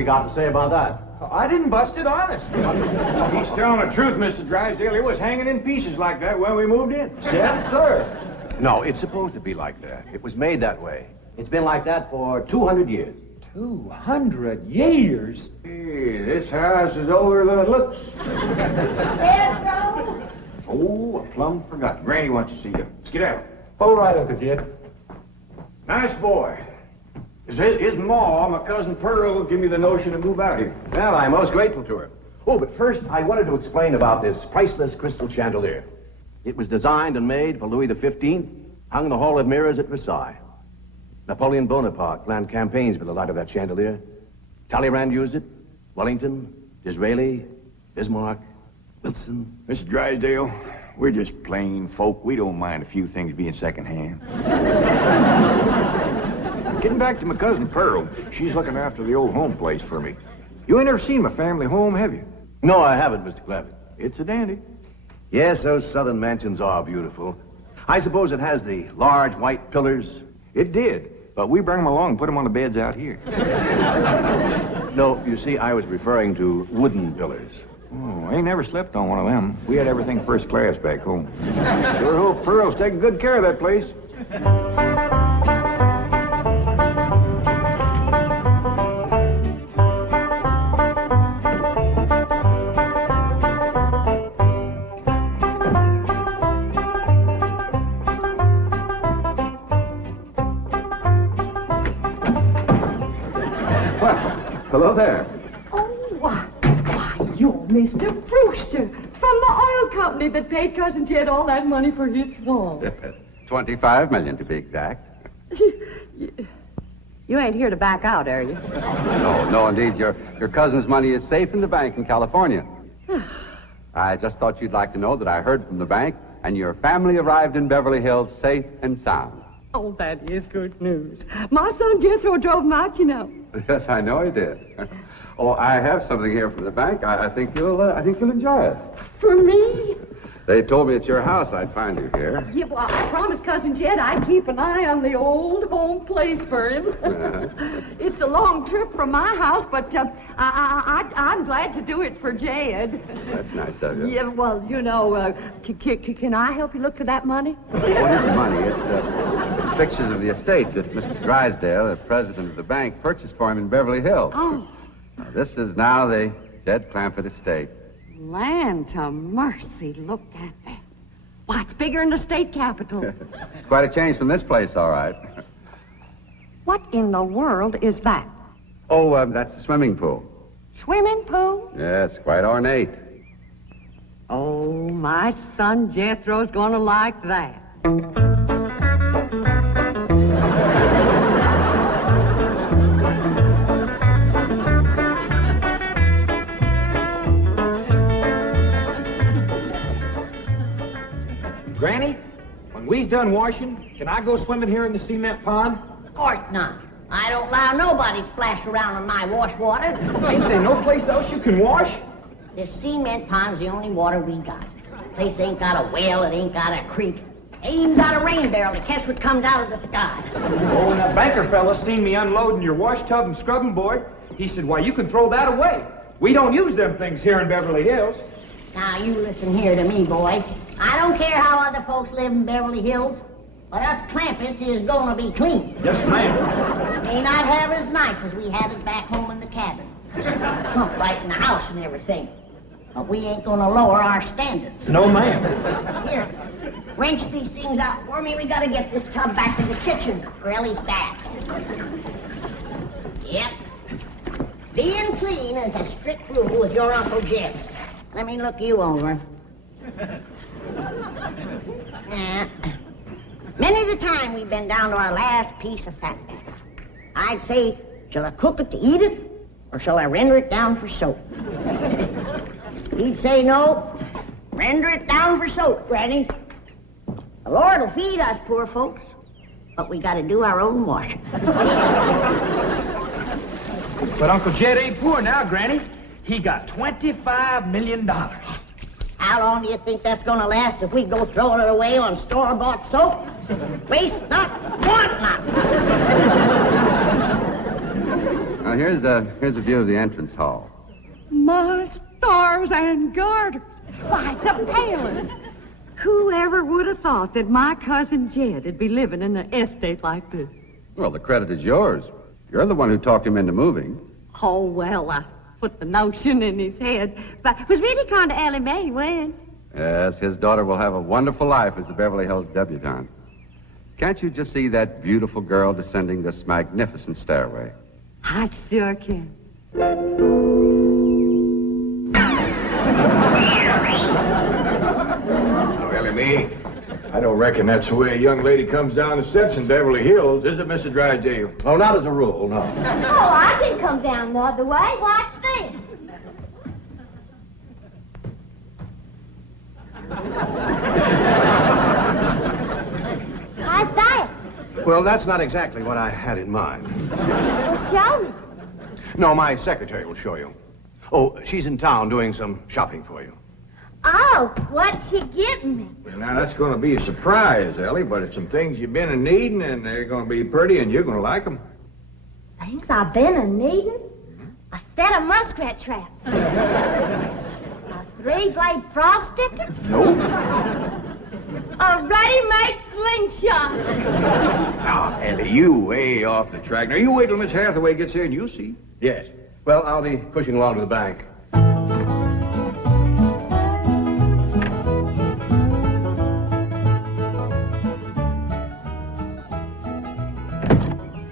you got to say about that? I didn't bust it, honest. He's telling the truth, Mr. Drysdale. It was hanging in pieces like that when we moved in. Yes, sir. No, it's supposed to be like that. It was made that way. It's been like that for 200 years. 200 years? Hey, this house is older than it looks. Jethro! Oh, I plumb forgot. Granny wants to see you. Skedaddle. All right, Uncle Jed. Nice boy. His ma, my cousin Pearl, give me the notion to move out here. Well, I'm most grateful to her. Oh, but first, I wanted to explain about this priceless crystal chandelier. It was designed and made for Louis XV, hung in the Hall of Mirrors at Versailles. Napoleon Bonaparte planned campaigns with the light of that chandelier. Talleyrand used it. Wellington, Disraeli, Bismarck, Wilson. Mr. Drysdale, we're just plain folk. We don't mind a few things being secondhand. Getting back to my cousin Pearl, she's looking after the old home place for me. You ain't never seen my family home, have you? No, I haven't, Mr. Clampett. It's a dandy. Yes, those southern mansions are beautiful. I suppose it has the large white pillars. It did, but we bring them along and put them on the beds out here. No, you see, I was referring to wooden pillars. Oh, I ain't never slept on one of them. We had everything first class back home. Sure hope Pearl's taking good care of that place. Hello there. Oh, why, you're Mr. Brewster from the oil company that paid Cousin Jed all that money for his swamp. 25 million to be exact. You ain't here to back out, are you? No, indeed. Your cousin's money is safe in the bank in California. I just thought you'd like to know that I heard from the bank, and your family arrived in Beverly Hills safe and sound. Oh, that is good news. My son Jethro drove him out, you know. Yes, I know he did. Oh, I have something here from the bank. I think you'll enjoy it. For me? They told me at your house I'd find you here. Yeah, well, I promised Cousin Jed I'd keep an eye on the old home place for him. It's a long trip from my house, but I'm glad to do it for Jed. That's nice of you. Yeah, well, you know, can I help you look for that money? What is the money? It's pictures of the estate that Mr. Drysdale, the president of the bank, purchased for him in Beverly Hills. Oh. Now, this is now the Jed Clampett estate. Land to mercy, look at that. Why, it's bigger than the state capitol. It's quite a change from this place, all right. What in the world is that? Oh, that's the swimming pool. Swimming pool? Yes, quite ornate. Oh, my son Jethro's gonna like that. Granny, when we's done washing, can I go swimming here in the cement pond? Of course not. I don't allow nobody to splash around in my wash water. Ain't there no place else you can wash? This cement pond's the only water we got. Place ain't got a well, it ain't got a creek. Ain't even got a rain barrel to catch what comes out of the sky. Oh, when that banker fella seen me unloading your wash tub and scrubbing board, he said, why, you can throw that away. We don't use them things here in Beverly Hills. Now, you listen here to me, boy. I don't care how other folks live in Beverly Hills, but us Clampetts is gonna be clean. Yes, ma'am. May not have it as nice as we had it back home in the cabin. Right in the house and everything. But we ain't gonna lower our standards. No, ma'am. Here, wrench these things out for me. We gotta get this tub back to the kitchen really fast. Yep. Being clean is a strict rule with your Uncle Jed. Let me look you over. Many the time we've been down to our last piece of fat. I'd say, shall I cook it to eat it, or shall I render it down for soap? He'd say, no, render it down for soap, Granny. The Lord will feed us poor folks, but we gotta do our own washing. But Uncle Jed ain't poor now, Granny. He got $25 million. How long do you think that's gonna last if we go throwing it away on store-bought soap? Waste not, want not. Now, here's a view of the entrance hall. My stars and garters. Why, it's a palace. Whoever would have thought that my cousin Jed would be living in an estate like this? Well, the credit is yours. You're the one who talked him into moving. Oh, well, I put the notion in his head. But it was really kind of Ellie Mae he went. Yes, his daughter will have a wonderful life as a Beverly Hills debutante. Can't you just see that beautiful girl descending this magnificent stairway? I sure can. Ellie Mae, I don't reckon that's the way a young lady comes down the steps in Beverly Hills, is it, Mr. Drysdale? Oh, not as a rule, no. Oh, I can come down the other way. Watch this. How's that? Well, that's not exactly what I had in mind. Well, show me. No, my secretary will show you. Oh, she's in town doing some shopping for you. Oh, what's she getting me? Well, now, that's going to be a surprise, Ellie, but it's some things you've been in needing, and they're going to be pretty, and you're going to like them. Things I've been a needing? A set of muskrat traps. A three-blade frog sticker? Nope. A ready-made slingshot. Now, Ellie, you way off the track. Now, you wait till Miss Hathaway gets here, and you'll see. Yes. Well, I'll be pushing along to the bank.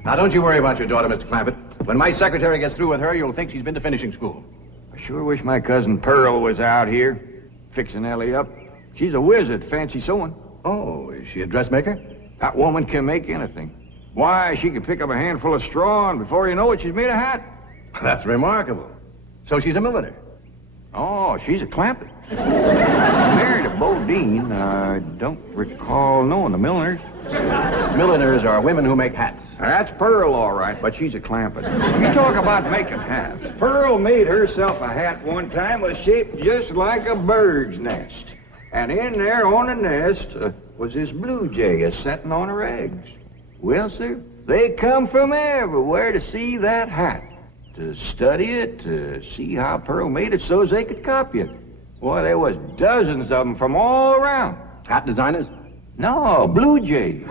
Now, don't you worry about your daughter, Mr. Clampett. When my secretary gets through with her, you'll think she's been to finishing school. I sure wish my cousin Pearl was out here, fixing Ellie up. She's a whiz at fancy sewing. Oh, is she a dressmaker? That woman can make anything. Why, she can pick up a handful of straw, and before you know it, she's made a hat. That's remarkable. So she's a milliner. Oh, she's a Clampett. Married a Bodine. I don't recall knowing the milliners. Milliners are women who make hats. That's Pearl, all right, but she's a Clampett. You talk about making hats. Pearl made herself a hat one time that was shaped just like a bird's nest. And in there on the nest was this blue jay a-setting on her eggs. Well, sir, they come from everywhere to see that hat, to study it, to see how Pearl made it so as they could copy it. Boy, there was dozens of them from all around. Hat designers? No, blue jay.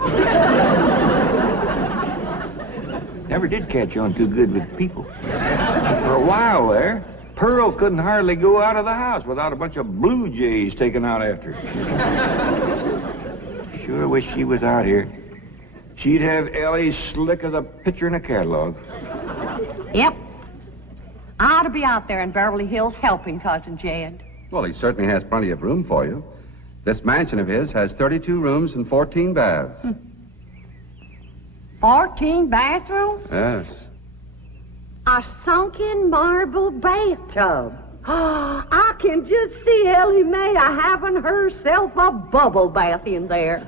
Never did catch on too good with people. For a while there, Pearl couldn't hardly go out of the house without a bunch of blue jays taken out after her. Sure wish she was out here. She'd have Ellie slick as a picture in a catalog. Yep. I ought to be out there in Beverly Hills helping Cousin Jed. Well, he certainly has plenty of room for you. This mansion of his has 32 rooms and 14 baths. 14 bathrooms? Yes. A sunken marble bathtub. Oh, I can just see Ellie Mae having herself a bubble bath in there.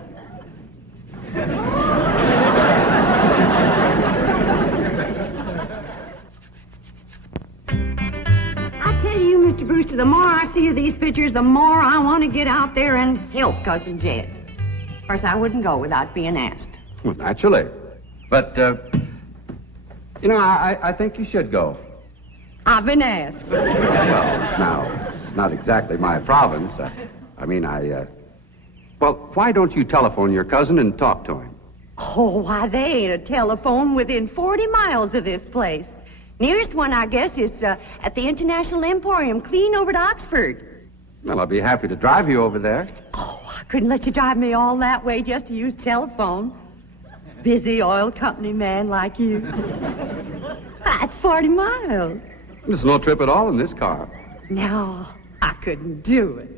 I tell you, Mr. Brewster, the more I see of these pictures, the more I want to get out there and help Cousin Jed. Of course, I wouldn't go without being asked. Well, naturally. But, I think you should go. I've been asked. Well, now, it's not exactly my province. Well, why don't you telephone your cousin and talk to him? Oh, why, there ain't a telephone within 40 miles of this place. Nearest one, I guess, is at the International Emporium, clean over to Oxford. Well, I'll be happy to drive you over there. Oh, I couldn't let you drive me all that way just to use telephone. Busy oil company man like you. That's 40 miles. There's no trip at all in this car. No, I couldn't do it.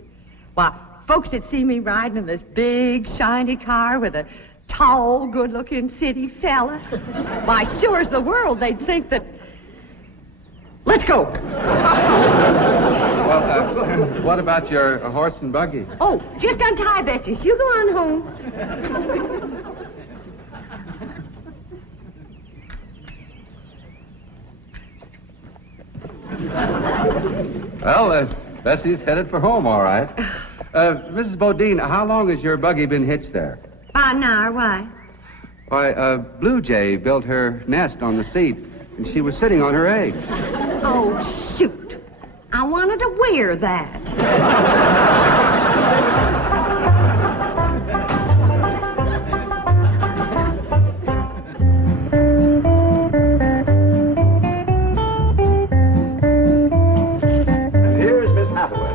Why, folks that see me riding in this big, shiny car with a tall, good-looking city fella, why, sure as the world, they'd think that... Let's go. Well, what about your horse and buggy? Oh, just untie Bessie. You go on home. Well, Bessie's headed for home, all right. Mrs. Bodine, how long has your buggy been hitched there? About an hour, why? Why, Blue Jay built her nest on the seat. and she was sitting on her eggs. Oh, shoot. I wanted to wear that. And here's Miss Hathaway.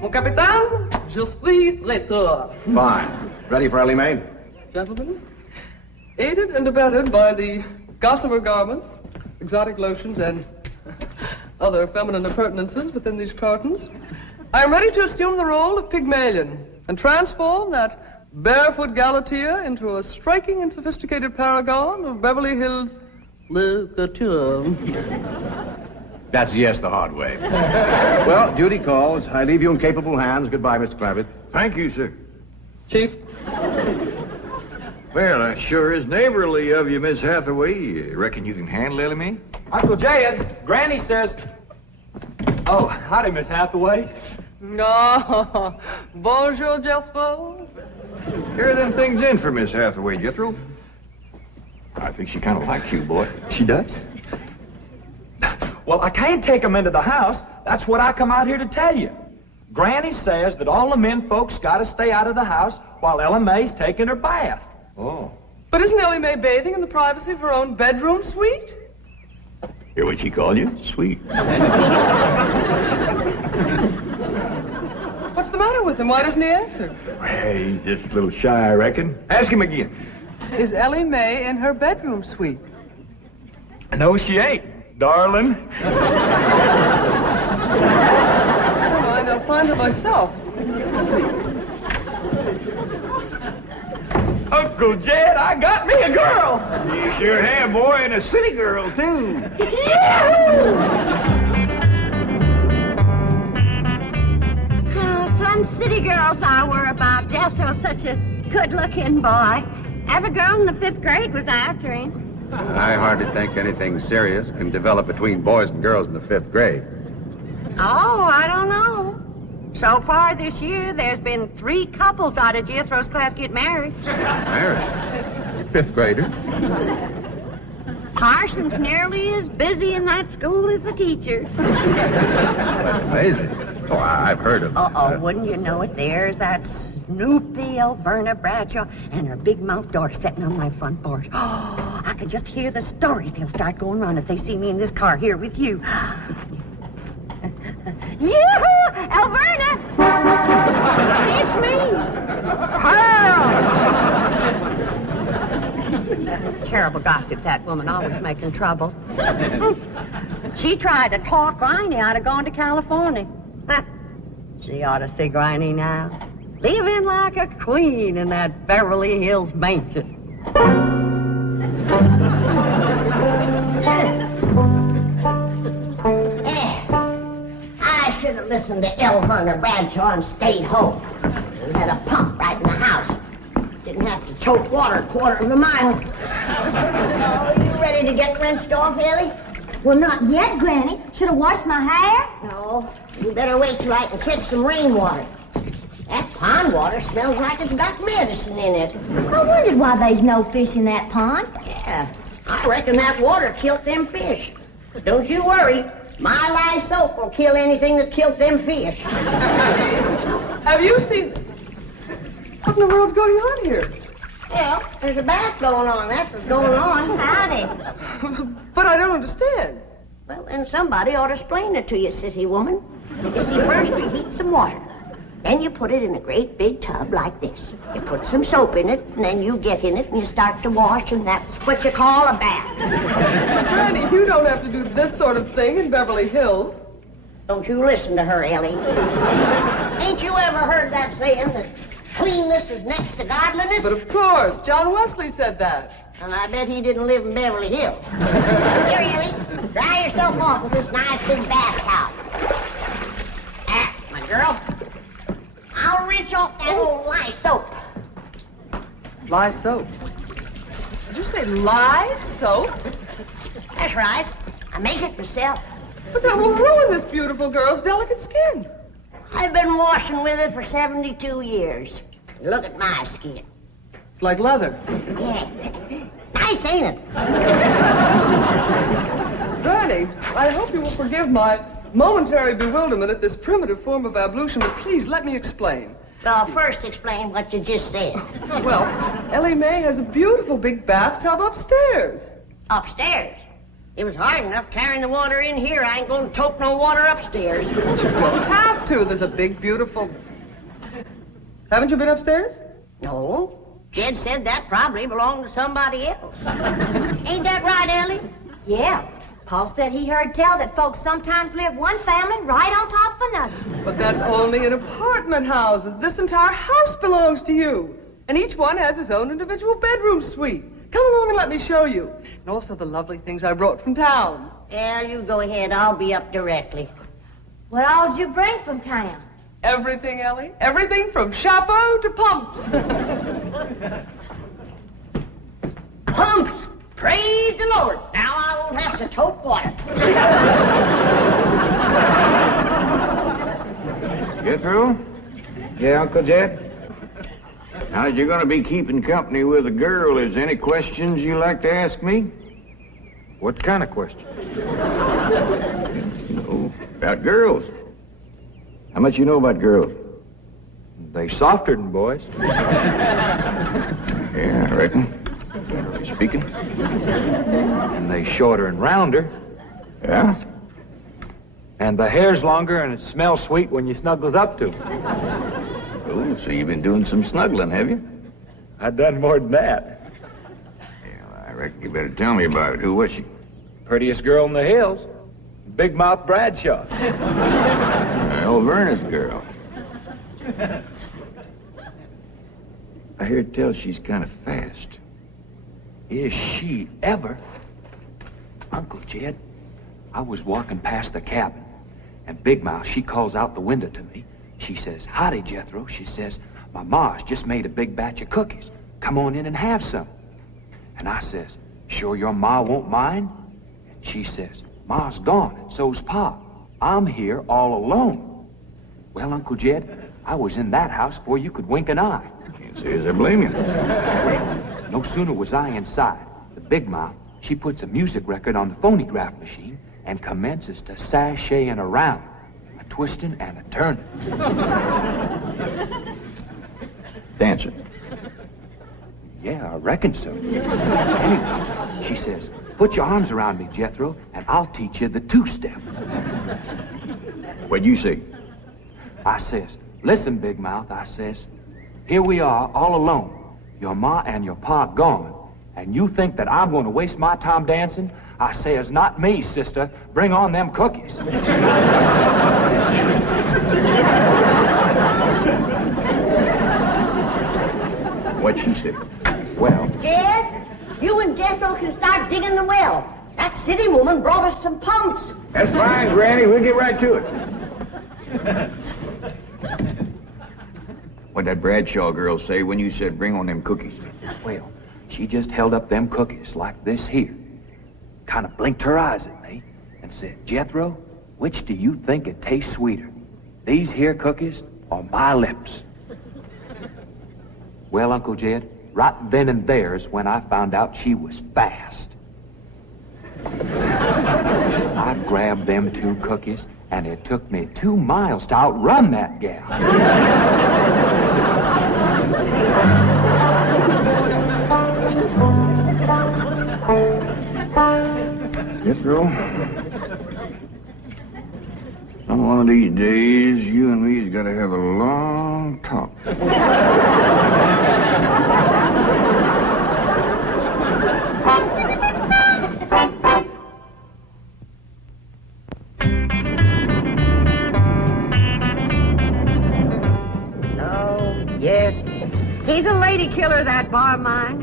Mon capitaine, je suis traiteur. Fine. Ready for Ellie Mae? Gentlemen, aided and abetted by the gossamer garments, exotic lotions, and other feminine appurtenances within these cartons, I am ready to assume the role of Pygmalion and transform that barefoot galatea into a striking and sophisticated paragon of Beverly Hills literature. That's yes the hard way. Well, duty calls. I leave you in capable hands. Goodbye, Mr. Clampett. Thank you, sir. Chief, Well, that sure is neighborly of you, Miss Hathaway. You reckon you can handle Ellie Mae? Uncle Jed, Granny says... Oh, howdy, Miss Hathaway. no, bonjour, Jethro. Here are them things in for Miss Hathaway, Jethro. I think she kind of likes you, boy. She does? Well, I can't take them into the house. That's what I come out here to tell you. Granny says that all the men folks got to stay out of the house while Ella Mae's taking her bath. Oh. But isn't Ellie Mae bathing in the privacy of her own bedroom suite? Hear what she called you? Sweet. What's the matter with him? Why doesn't he answer? Hey, he's just a little shy, I reckon. Ask him again. Is Ellie Mae in her bedroom suite? No, she ain't, darling. Fine, I'll find her myself. Uncle Jed, I got me a girl. You sure have, boy, and a city girl, too. Some city girls I were about. Jethro's such a good-looking boy. Every girl in the 5th grade was after him. I hardly think anything serious can develop between boys and girls in the 5th grade. Oh, I don't know. So far this year, there's been 3 couples out of Jethro's class get married. Married? 5th grader? Parson's nearly as busy in that school as the teacher. That's amazing. Oh, I've heard of... Uh-oh, wouldn't you know it? There's that Snoopy Alverna Bradshaw and her big mouth daughter sitting on my front porch. Oh, I could just hear the stories they'll start going on if they see me in this car here with you. Yoo-hoo! Alverna! It's me! Pearl! Terrible gossip, that woman, always making trouble. She tried to talk Granny out of going to California. She ought to see Granny now. Living like a queen in that Beverly Hills mansion. I should have listened to Elverna Bradshaw and stayed home. We had a pump right in the house. Didn't have to tote water a quarter of a mile. Oh, you ready to get rinsed off, Ellie? Well, not yet, Granny. Should have washed my hair. No, you better wait till I can catch some rainwater. That pond water smells like it's got medicine in it. I wondered why there's no fish in that pond. Yeah, I reckon that water killed them fish. Don't you worry. My lye soap will kill anything that killed them fish. Have you seen... What in the world's going on here? Well, there's a bath going on. That's what's going on. Howdy. But I don't understand. Well, then somebody ought to explain it to you, sissy woman. You see, first you heat some water. Then you put it in a great big tub like this. You put some soap in it, and then you get in it, and you start to wash, and that's what you call a bath. Granny, you don't have to do this sort of thing in Beverly Hills. Don't you listen to her, Ellie. Ain't you ever heard that saying that cleanness is next to godliness? But of course, John Wesley said that. And I bet he didn't live in Beverly Hills. Here, Ellie, dry yourself off with this nice big bath towel. Ah, my girl. I'll rinse off that old lye soap. Lye soap. Did you say lye soap? That's right. I make it myself. But that will ruin this beautiful girl's delicate skin. I've been washing with it for 72 years. Look at my skin. It's like leather. Yeah. Nice, ain't it? Granny, I hope you will forgive my momentary bewilderment at this primitive form of ablution, but please let me explain. Well, first explain what you just said. Well, Ellie Mae has a beautiful big bathtub upstairs. Upstairs? It was hard enough carrying the water in here. I ain't going to tote no water upstairs. You don't have to. There's a big, beautiful... Haven't you been upstairs? No. Jed said that probably belonged to somebody else. Ain't that right, Ellie? Yeah. Paul said he heard tell that folks sometimes live one family right on top of another. But that's only in apartment houses. This entire house belongs to you. And each one has his own individual bedroom suite. Come along and let me show you. And also the lovely things I brought from town. Yeah, you go ahead. I'll be up directly. What all did you bring from town? Everything, Ellie. Everything from chapeau to pumps. Pumps! Praise the Lord. Now I won't have to tote water. Jethro? Yeah, Uncle Jed? Now, you're going to be keeping company with a girl. Is there any questions you like to ask me? What kind of question? About girls. How much you know about girls? They softer than boys. Yeah, I reckon. Generally speaking. And they shorter and rounder. Yeah? And the hair's longer and it smells sweet when you snuggles up to 'em. Oh, so you've been doing some snuggling, have you? I done more than that. Yeah, I reckon you better tell me about it. Who was she? Prettiest girl in the hills. Big Mouth Bradshaw. Well, Verna's girl. I hear tell she's kind of fast. Is she ever? Uncle Jed, I was walking past the cabin, and Big Mouth, she calls out the window to me. She says, "Howdy, Jethro." She says, "My ma's just made a big batch of cookies. Come on in and have some." And I says, "Sure your ma won't mind?" And she says, "Ma's gone, and so's Pa. I'm here all alone." Well, Uncle Jed, I was in that house before you could wink an eye. Can't say as I blame you. No sooner was I inside, the Big Mouth, she puts a music record on the phonograph machine and commences to sashaying around, a twisting and a turning. Dancing. Yeah, I reckon so. Anyway, she says, "Put your arms around me, Jethro, and I'll teach you the two-step." What'd you say? I says, "Listen, Big Mouth," I says, "here we are all alone. Your ma and your pa gone. And you think that I'm going to waste my time dancing?" I says, "Not me, sister. Bring on them cookies." What'd she say? Well, Jed, you and Jethro can start digging the well. That city woman brought us some pumps. That's fine, Granny. We'll get right to it. What'd that Bradshaw girl say when you said bring on them cookies? well, she just held up them cookies like this here. Kind of blinked her eyes at me and said, "Jethro, which do you think it tastes sweeter? These here cookies or my lips?" Well, Uncle Jed, right then and there is when I found out she was fast. I grabbed them 2 cookies, and it took me 2 miles to outrun that gal. Jethro, one of these days, you and me's got to have a long talk. Yes. He's a lady killer, that bar of mine.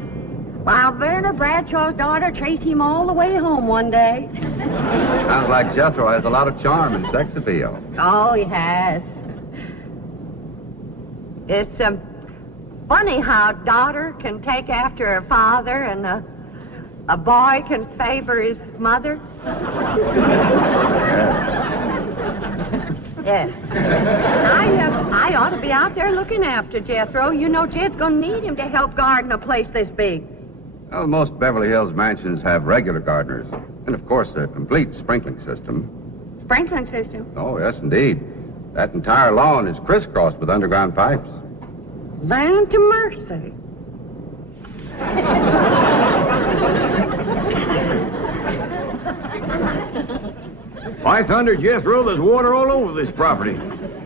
While Verna Bradshaw's daughter traced him all the way home one day. Sounds like Jethro has a lot of charm and sex appeal. Oh, he has. It's funny how a daughter can take after her father and a boy can favor his mother. Yes. I ought to be out there looking after Jethro. You know Jed's going to need him to help garden a place this big. Well, most Beverly Hills mansions have regular gardeners. And, of course, a complete sprinkling system. Sprinkling system? Oh, yes, indeed. That entire lawn is crisscrossed with underground pipes. Land to mercy. By thunder, Jethro, there's water all over this property.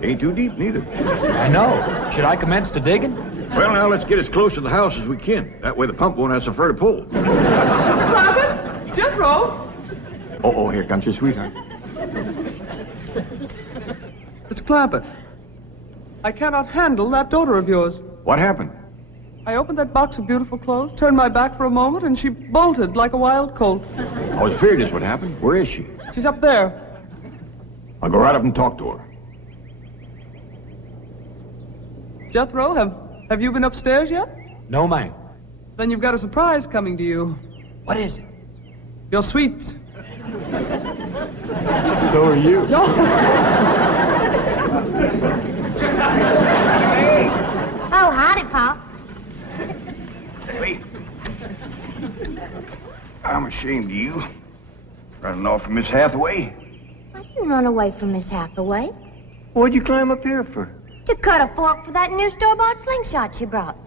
Ain't too deep, neither. I know. Should I commence the digging? Well, now, let's get as close to the house as we can. That way the pump won't have so far to pull. Clampett? Jethro? Oh, here comes your sweetheart. It's Clampett. I cannot handle that daughter of yours. What happened? I opened that box of beautiful clothes, turned my back for a moment, and she bolted like a wild colt. I was afraid this would happen. Where is she? She's up there. I'll go right up and talk to her. Jethro, have you been upstairs yet? No, ma'am. Then you've got a surprise coming to you. What is it? Your sweets. So are you. No. Oh, howdy, Pop. Wait. I'm ashamed of you. Running off from Miss Hathaway. I didn't run away from Miss Hathaway. What'd you climb up here for? To cut a fork for that new store-bought slingshot she brought.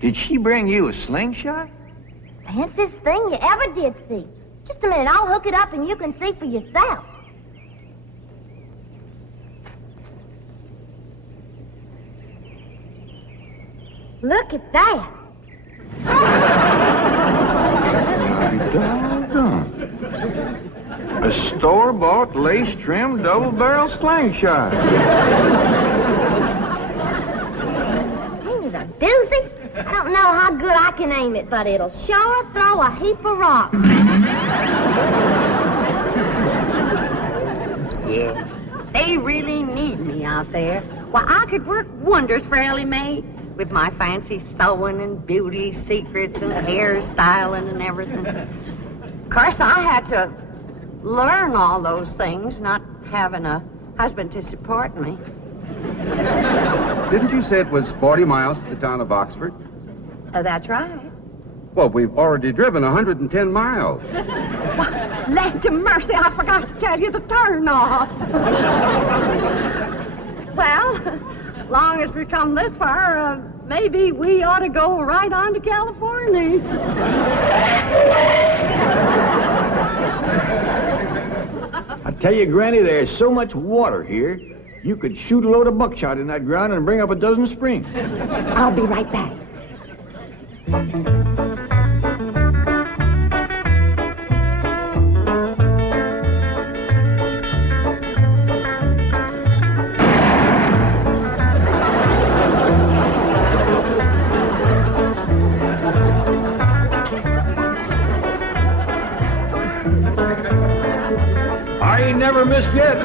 Did she bring you a slingshot? Fanciest thing you ever did see. Just a minute, I'll hook it up and you can see for yourself. Look at that. Doggone. A store-bought, lace-trimmed, double-barrel slingshot. Ain't it a doozy? I don't know how good I can aim it, but it'll sure throw a heap of rocks. Yeah. They really need me out there. Why, I could work wonders for Ellie Mae with my fancy sewing and beauty secrets and hairstyling and everything. Of course, I had to learn all those things, not having a husband to support me. Didn't you say it was 40 miles to the town of Oxford? That's right. Well, we've already driven 110 miles. Land to mercy, I forgot to tell you the turn-off. Well, long as we come this far, maybe we ought to go right on to California. I tell you, Granny, there's so much water here, you could shoot a load of buckshot in that ground and bring up a dozen springs. I'll be right back. I ain't never missed yet.